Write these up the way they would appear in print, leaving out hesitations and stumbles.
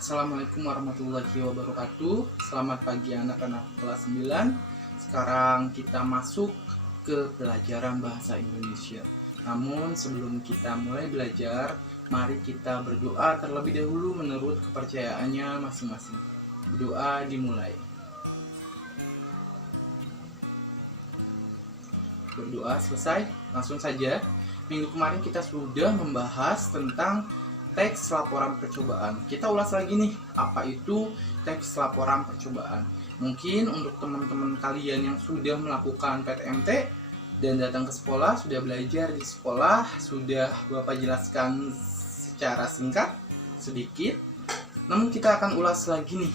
Assalamualaikum warahmatullahi wabarakatuh. Selamat pagi anak-anak kelas 9. Sekarang kita masuk ke pelajaran bahasa Indonesia. Namun sebelum kita mulai belajar, mari kita berdoa terlebih dahulu menurut kepercayaannya masing-masing. Berdoa dimulai. Berdoa selesai, langsung saja. Minggu kemarin kita sudah membahas tentang teks laporan percobaan. Kita ulas lagi nih, apa itu teks laporan percobaan. Mungkin untuk teman-teman kalian yang sudah melakukan PTMT dan datang ke sekolah, sudah belajar di sekolah, sudah Bapak jelaskan secara singkat sedikit. Namun kita akan ulas lagi nih,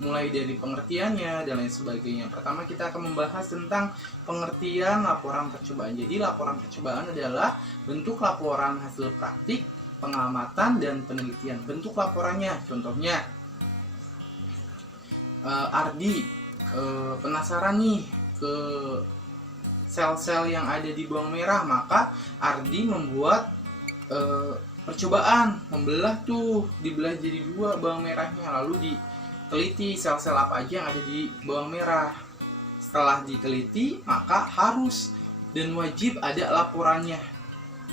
mulai dari pengertiannya dan lain sebagainya. Pertama kita akan membahas tentang pengertian laporan percobaan. Jadi laporan percobaan adalah bentuk laporan hasil praktik, pengamatan, dan penelitian. Bentuk laporannya, contohnya Ardi penasaran nih ke sel-sel yang ada di bawang merah, maka Ardi membuat percobaan, dibelah jadi dua bawang merahnya, lalu diteliti sel-sel apa aja yang ada di bawang merah. Setelah diteliti, maka harus dan wajib ada laporannya.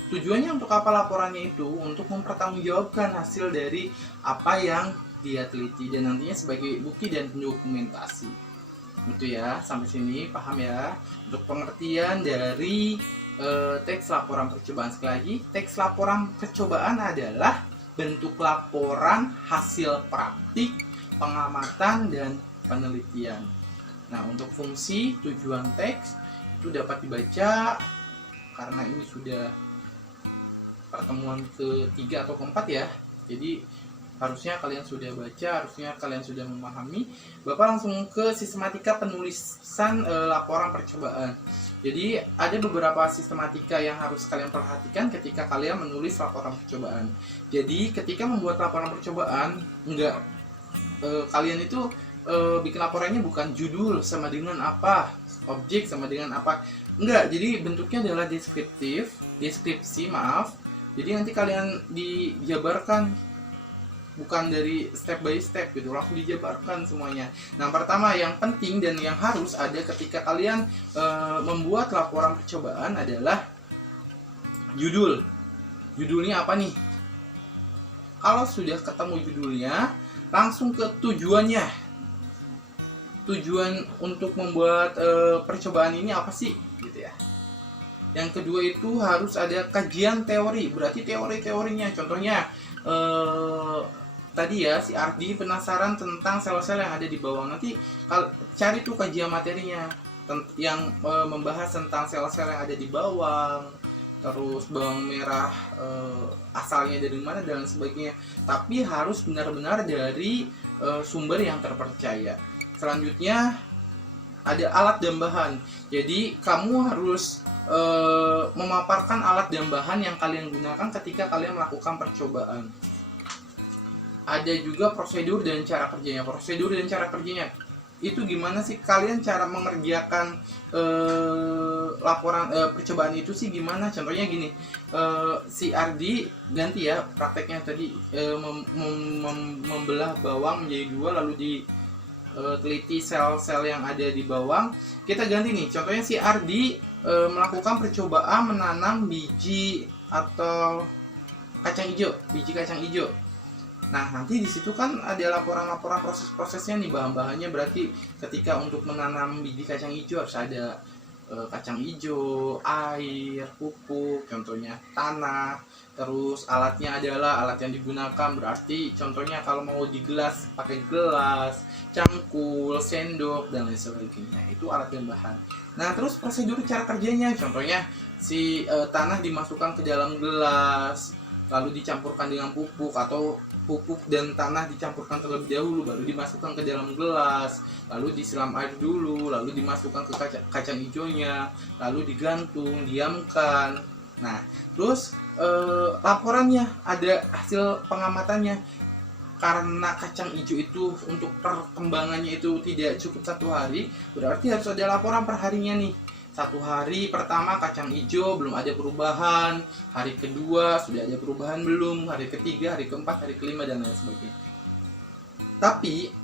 Tujuannya untuk apa laporannya itu? Untuk mempertanggungjawabkan hasil dari apa yang dia teliti dan nantinya sebagai bukti dan dokumentasi. Itu ya, sampai sini paham ya? Untuk pengertian dari teks laporan percobaan. Sekali lagi, teks laporan percobaan adalah bentuk laporan hasil praktik, pengamatan, dan penelitian. Nah, untuk fungsi tujuan teks itu dapat dibaca karena ini sudah pertemuan ketiga atau keempat ya. Jadi harusnya kalian sudah baca, harusnya kalian sudah memahami. Bapak langsung ke sistematika penulisan laporan percobaan. Jadi ada beberapa sistematika yang harus kalian perhatikan ketika kalian menulis laporan percobaan. Jadi ketika membuat laporan percobaan, kalian itu bikin laporannya bukan judul sama dengan apa, objek sama dengan apa. Enggak, jadi bentuknya adalah deskripsi. Jadi nanti kalian dijabarkan, bukan dari step by step gitu, langsung dijabarkan semuanya. Nah, pertama yang penting dan yang harus ada ketika kalian membuat laporan percobaan adalah judul. Judulnya apa nih? Kalau sudah ketemu judulnya, langsung ke tujuannya. Tujuan untuk membuat percobaan ini apa sih, gitu ya. Yang kedua itu harus ada kajian teori, berarti teori-teorinya. Contohnya tadi ya, si Ardi penasaran tentang sel-sel yang ada di bawang. Nanti cari tuh kajian materinya yang membahas tentang sel-sel yang ada di bawang, terus bawang merah asalnya dari mana dan sebagainya. Tapi harus benar-benar dari sumber yang terpercaya. Selanjutnya ada alat dan bahan. Jadi kamu harus memaparkan alat dan bahan yang kalian gunakan ketika kalian melakukan percobaan. Ada juga prosedur dan cara kerjanya. Prosedur dan cara kerjanya itu gimana sih kalian cara mengerjakan laporan percobaan itu sih gimana? Contohnya gini, si Ardi ganti ya prakteknya tadi, membelah bawang menjadi dua lalu diteliti sel-sel yang ada di bawang. Kita ganti nih, contohnya si Ardi melakukan percobaan menanam biji atau biji kacang hijau. Nah, nanti di situ kan ada laporan-laporan proses-prosesnya nih, bahan-bahannya. Berarti ketika untuk menanam biji kacang hijau harus ada kacang hijau, air, pupuk, contohnya tanah. Terus alatnya adalah alat yang digunakan, berarti contohnya kalau mau di gelas pakai gelas, cangkul, sendok, dan lain sebagainya. Itu alat dan bahan. Nah, terus prosedur cara kerjanya, contohnya si tanah dimasukkan ke dalam gelas, lalu dicampurkan dengan pupuk, atau pupuk dan tanah dicampurkan terlebih dahulu baru dimasukkan ke dalam gelas, lalu disiram air dulu, lalu dimasukkan ke kacang hijaunya, lalu digantung, diamkan. Nah, terus laporannya ada hasil pengamatannya. Karena kacang hijau itu untuk perkembangannya itu tidak cukup 1 hari, berarti harus ada laporan per harinya nih. 1 hari pertama kacang hijau belum ada perubahan, hari kedua sudah ada perubahan belum, hari ketiga, hari keempat, hari kelima, dan lain sebagainya. Tapi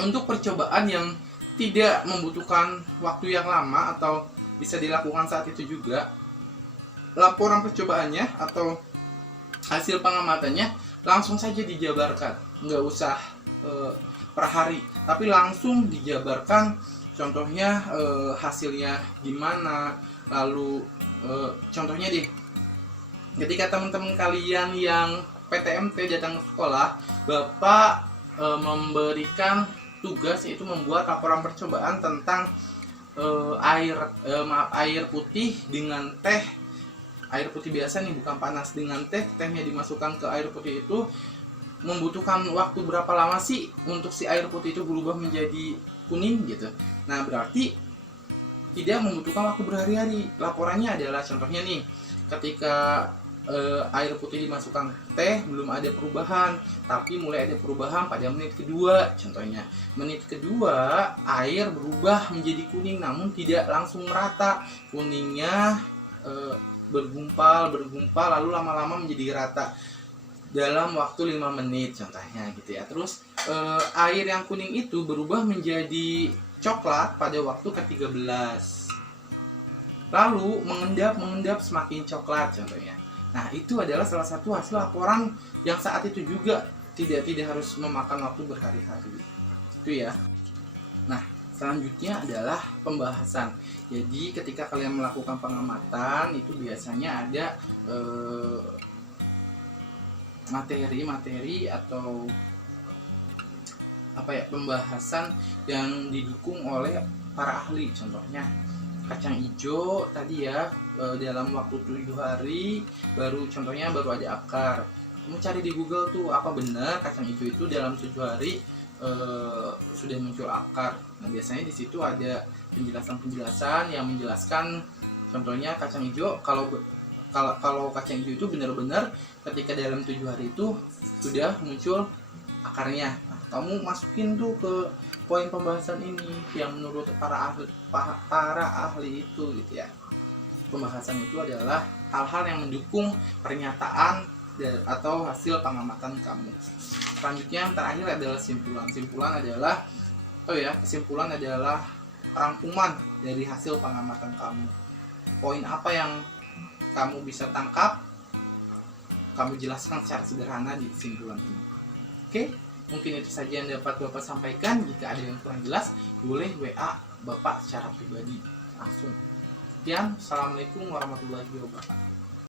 untuk percobaan yang tidak membutuhkan waktu yang lama atau bisa dilakukan saat itu juga, laporan percobaannya atau hasil pengamatannya langsung saja dijabarkan, nggak usah per hari, tapi langsung dijabarkan. Contohnya hasilnya gimana, lalu contohnya deh, ketika teman-teman kalian yang PTMT datang ke sekolah, Bapak memberikan tugas yaitu membuat laporan percobaan tentang air putih dengan teh, air putih biasa nih, bukan panas, dengan tehnya dimasukkan ke air putih itu membutuhkan waktu berapa lama sih untuk si air putih itu berubah menjadi kuning gitu. Nah, berarti tidak membutuhkan waktu berhari-hari. Laporannya adalah contohnya nih, ketika air putih dimasukkan teh belum ada perubahan, tapi mulai ada perubahan pada menit kedua. Contohnya menit kedua air berubah menjadi kuning, namun tidak langsung merata. Kuningnya bergumpal lalu lama-lama menjadi rata dalam waktu 5 menit contohnya gitu ya. Terus air yang kuning itu berubah menjadi coklat pada waktu ke-13, lalu mengendap semakin coklat contohnya. Nah, itu adalah salah satu hasil laporan yang saat itu juga tidak harus memakan waktu berhari-hari itu ya. Nah, selanjutnya adalah pembahasan. Jadi ketika kalian melakukan pengamatan itu biasanya ada materi atau pembahasan yang didukung oleh para ahli. Contohnya kacang hijau tadi ya, dalam waktu 7 hari baru ada akar. Kamu cari di Google tuh, apa benar kacang hijau itu dalam 7 hari sudah muncul akar. Nah, biasanya di situ ada penjelasan yang menjelaskan, contohnya kacang hijau, kalau kacang hijau itu benar-benar ketika dalam 7 hari itu sudah muncul akarnya. Nah, kamu masukin tuh ke poin pembahasan ini yang menurut para ahli itu gitu ya. Pembahasan itu adalah hal-hal yang mendukung pernyataan atau hasil pengamatan kamu. Selanjutnya yang terakhir adalah kesimpulan adalah rangkuman dari hasil pengamatan kamu. Poin apa yang kamu bisa tangkap, kamu jelaskan secara sederhana di kesimpulan ini. Oke, mungkin itu saja yang dapat Bapak sampaikan. Jika ada yang kurang jelas, boleh WA Bapak secara pribadi langsung. Sekian, Assalamualaikum warahmatullahi wabarakatuh.